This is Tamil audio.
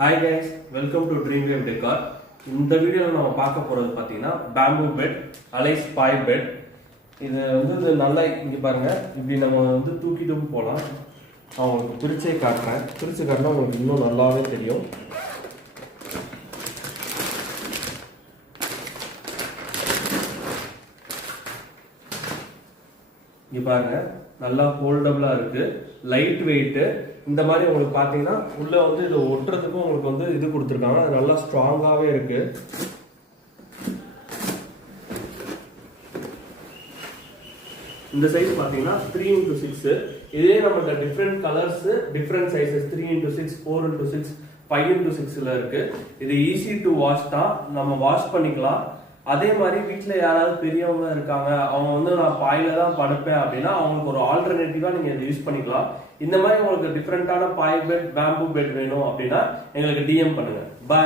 Hi guys, welcome to dream wave decor. இந்த வீடியோவில் நம்ம பார்க்க போகிறது பார்த்தீங்கன்னா பேம்பூ பெட், அலைஸ் பாய் பெட். இது வந்து நல்லா இங்கே பாருங்க, இப்படி நம்ம வந்து தூக்கிட்டும் போகலாம். நான் உங்களுக்கு பிரிச்சே காட்டுறேன். பிரித்து காட்டினா உங்களுக்கு இன்னும் நல்லாவே தெரியும். இங்கே பாருங்க, நல்லா ஹோல்டபுளா இருக்கு, லைட் வெயிட். இந்த மாதிரி உங்களுக்கு பாத்தீங்கன்னா உள்ள வந்து இது ஒட்டுறதுக்கும் உங்களுக்கு வந்து இது கொடுத்துருக்காங்க. அது நல்லா ஸ்ட்ராங்காவே இருக்கு. இந்த சைஸ் பாத்தீங்கன்னா 3x6. இதே நமக்கு different colours, different sizes 3x6, 4x6, 5x6ல இருக்கு. இது ஈஸி டு வாஷ் தான், நம்ம வாஷ் பண்ணிக்கலாம். அதே மாதிரி வீட்டில் யாராவது பெரியவங்க இருக்காங்க, அவங்க வந்து நான் பாயில தான் படுப்பேன் அப்படின்னா அவங்களுக்கு ஒரு ஆல்டர்னேட்டிவா நீங்க இதை யூஸ் பண்ணிக்கலாம். இந்த மாதிரி உங்களுக்கு டிஃப்ரெண்டான பாய் பெட், பேம்பூ பெட் வேணும் அப்படின்னா எங்களுக்கு டிஎம் பண்ணுங்க. பாய்.